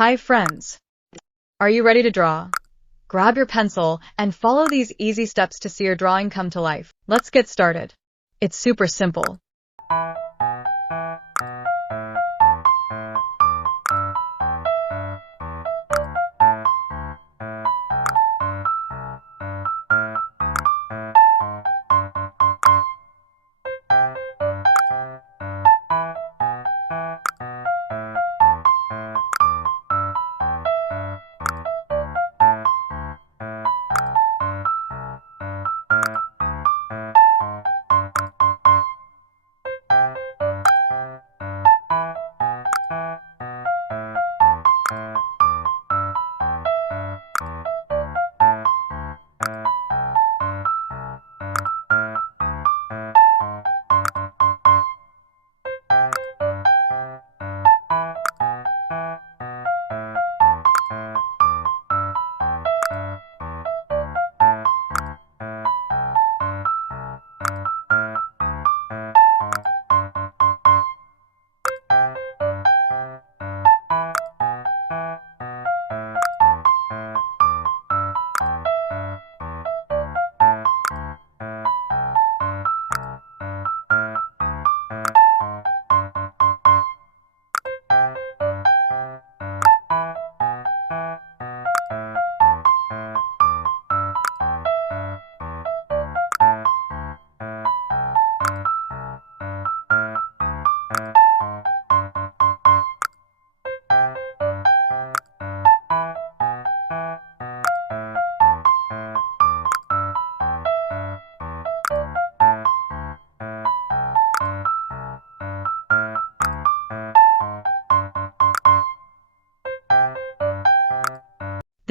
Hi friends! Are you ready to draw? Grab your pencil and follow these easy steps to see your drawing come to life. Let's get started. It's super simple.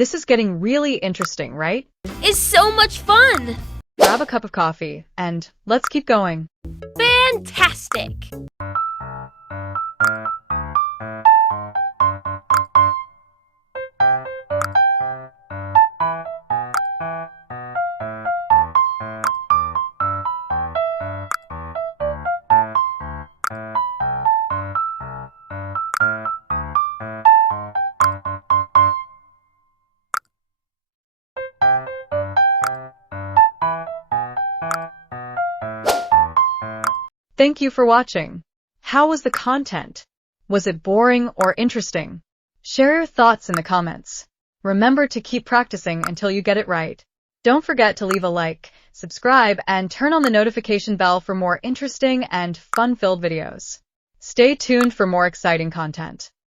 This is getting really interesting, right? It's so much fun! Grab a cup of coffee and let's keep going. Fantastic! Thank you for watching. How was the content? Was it boring or interesting? Share your thoughts in the comments. Remember to keep practicing until you get it right. Don't forget to leave a like, subscribe, and turn on the notification bell for more interesting and fun-filled videos. Stay tuned for more exciting content.